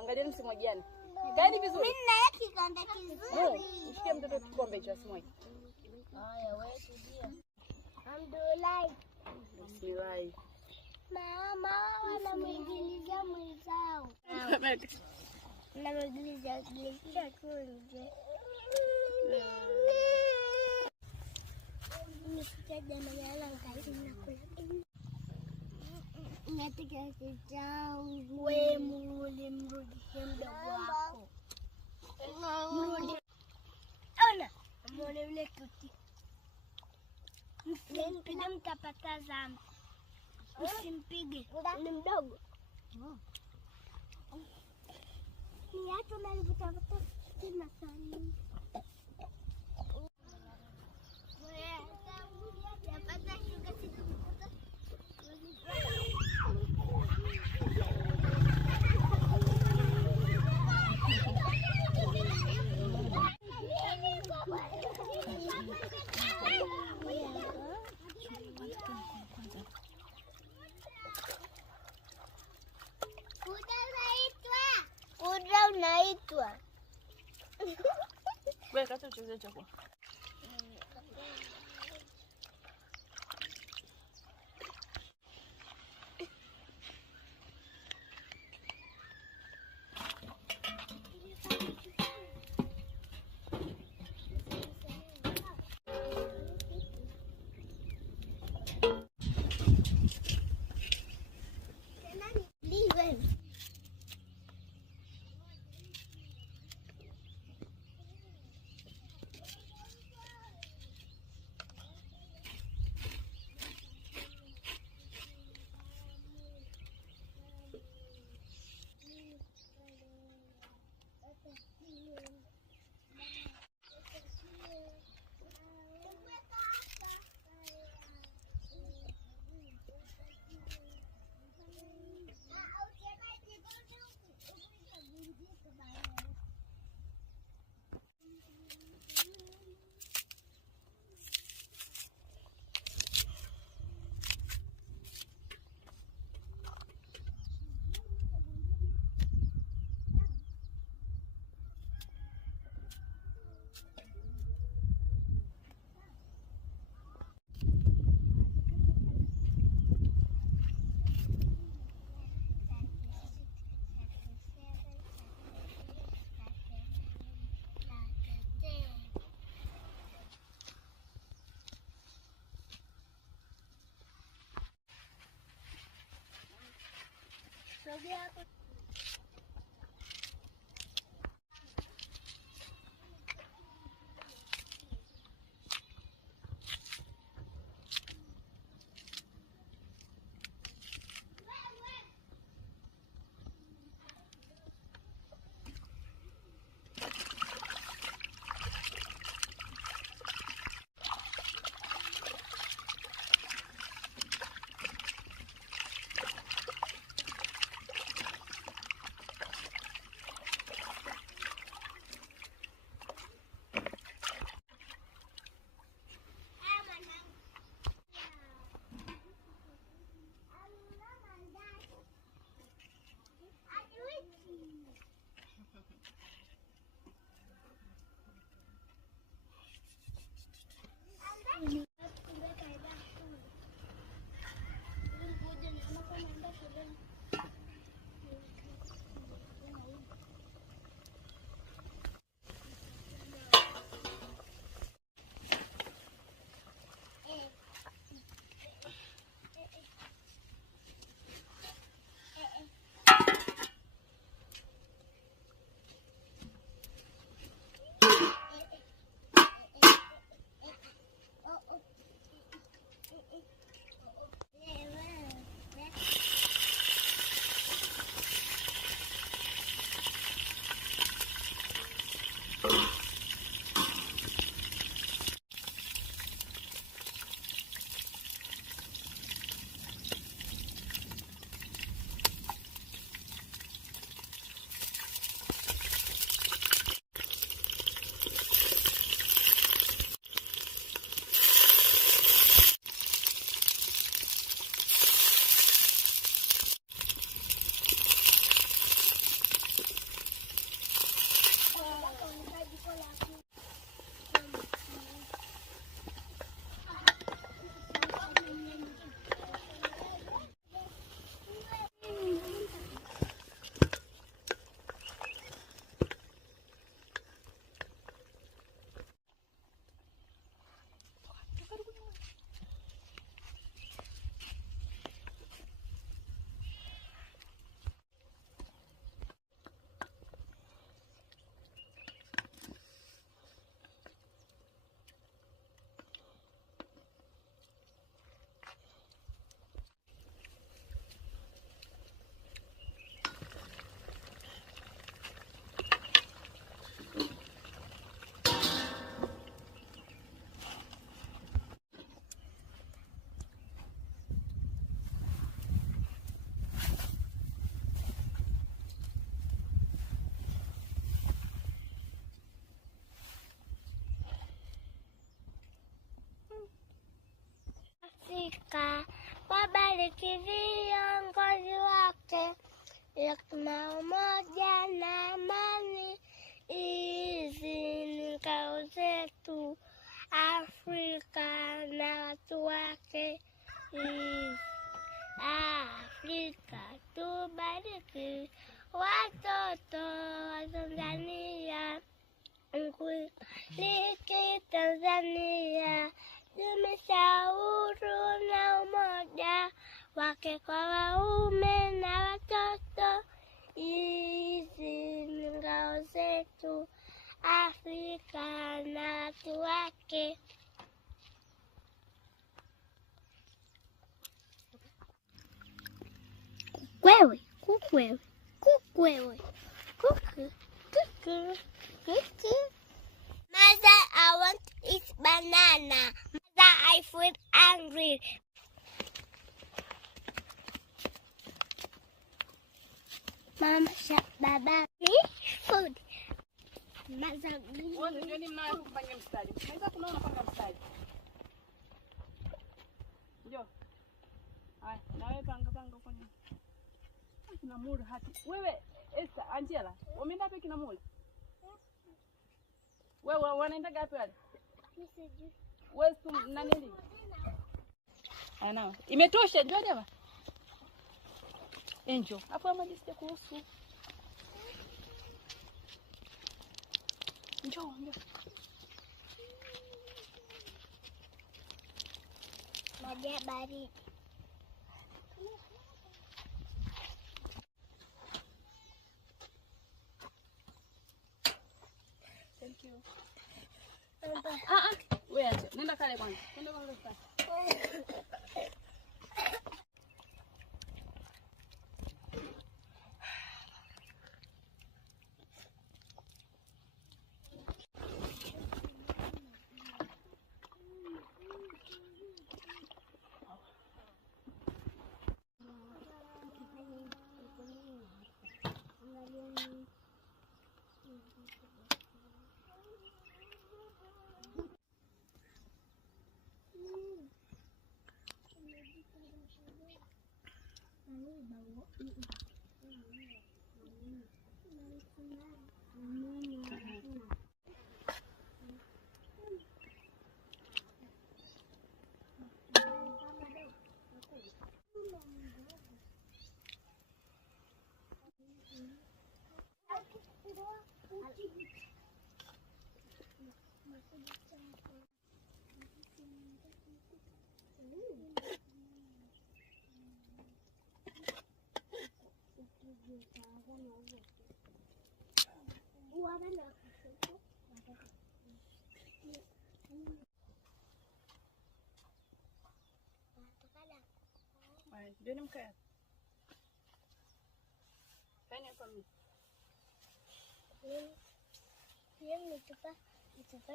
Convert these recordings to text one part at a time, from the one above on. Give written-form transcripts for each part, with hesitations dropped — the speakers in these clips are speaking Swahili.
Angalia msimwagiane. Kaeni vizuri. Mimi na kikombe kizuri. Mshikie mtoto kikombe hicho asimwage. Haya wewe tulia. Alhamdulillah. Bismillah. Mama wanamwingilizia mwenzao. Namwingilizia kule. Nisikaje na yala ngazi nakula. Nataka changu wewe mrudishe mdogo wako. Mrudi. Ona, mbona yule kuti. Msimpige mtapata dhambi. Usimpige. Ni mdogo. Ni hata nalipotapata tena sana. Kuda unaitwa. Wewe kata ucheze chakula. Sogea hapo. Afrika, wabariki viongozi wake, na umoja na amani. Hizi ni ngao zetu Afrika na watu wake. Afrika tubariki, watoto wa Tanzania, nkubariki Tanzania, dumisha uhuru na umoja wake kwa waume na watoto. Hizi ni ngao zetu Afrika na watu wake. Kukwewe, kukwewe, kukwewe, kuku, kuku, kuku. Mother, I want to eat banana. Mother, I feel angry. Mama, baba, food. Mother, Wote ndio mnafanya mstari. Unaweza kunaona panga mstari. Njoo. Haya, na wewe panga huko nyuma. Kina mulu hati. Wewe Esther, Angela, wameenda wapi kina mulu? Wewe wanaenda gapi wale? Wewe na nini? Ana. Imetosha njoo jamaa. Enjo. Hapo ama jisikia kuhusu. Njoo. maji ya baridi. Thank you. Wewe acha. Nenda kale kwanza. Nenda kwanza sasa. Ndio nimkaya. Fanya kwa mimi. Yeye nitupa tupa.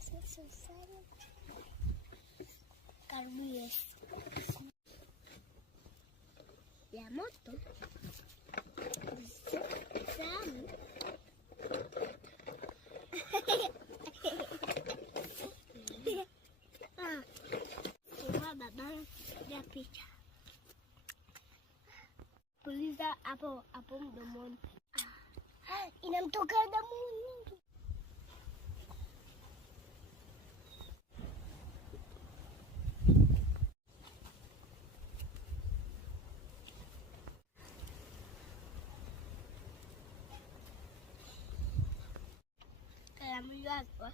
Sasa sana. Karibia. Ya moto. Sana. Baba ya picha. Puliza hapo mdomoni. Inamtoka damu nyingi. Kalamu yako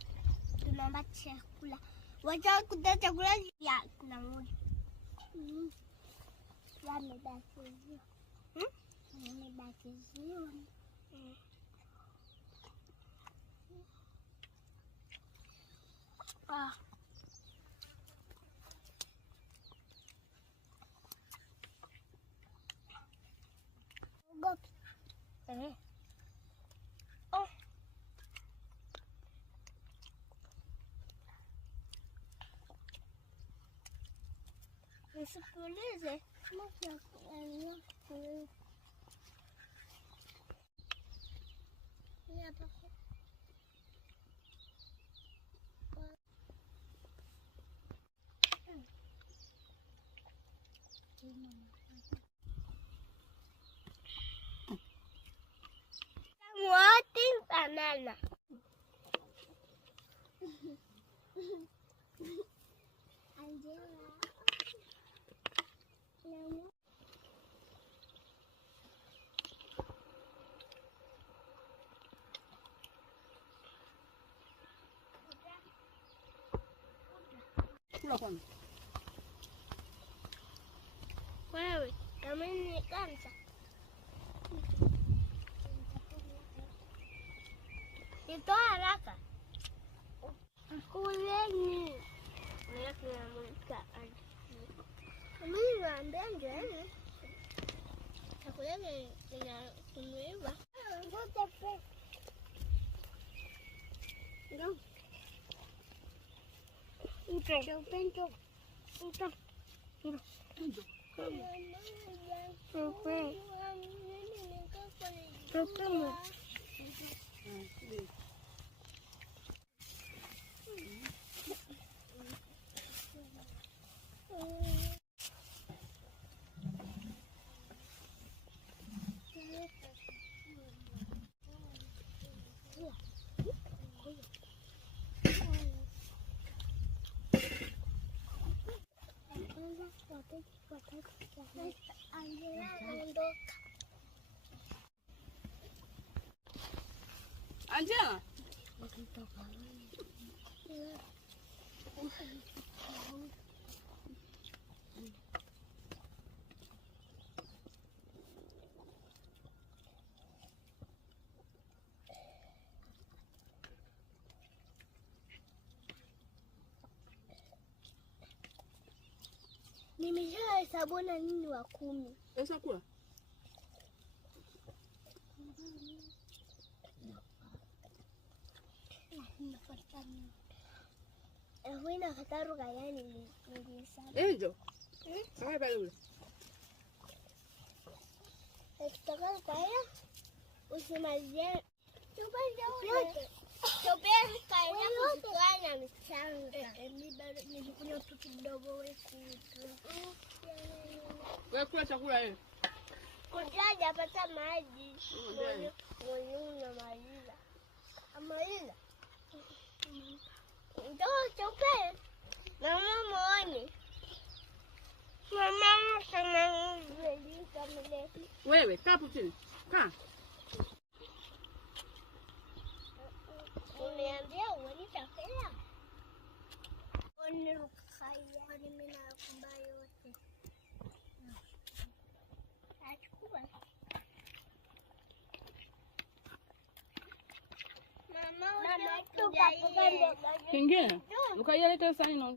tunaomba chakula. Wacha kuta chakula ya kuna moja. Yamebakiziwa. Yamebakiziwa. Gopi. Usipulize. What is banana? Angela. Kula kwanza. Wewe, kama ni kansa. Ito haraka. Kuleni. Mimi naambia chakula kimeiva. Ngoja pe. Ndio. Upendo. Angela. Nimeshahesabu na nini wa 10. Sasa kula. Huina kataru gani nilihesabu. Hizo. Sawa bado. Ukitaka kaya usimalizie. Yote. Tobea kaya kufanya mchanga. Mimi bado nilikunywa mtoto mdogo wewe. Wewe kula chakula wewe. Kujaja hapata maji. Mwenye unamaliza. Amaliza. Ndio chope. Mama muone. Mama sana nzeli kamile. Wewe kaa hapo chini. Kaa. Uniambia uone chakula. Onirukaya. Mimi nakumba yote. Achukua. Mama, tukapoka ndio. Kingine. Ukaileta sasa ino.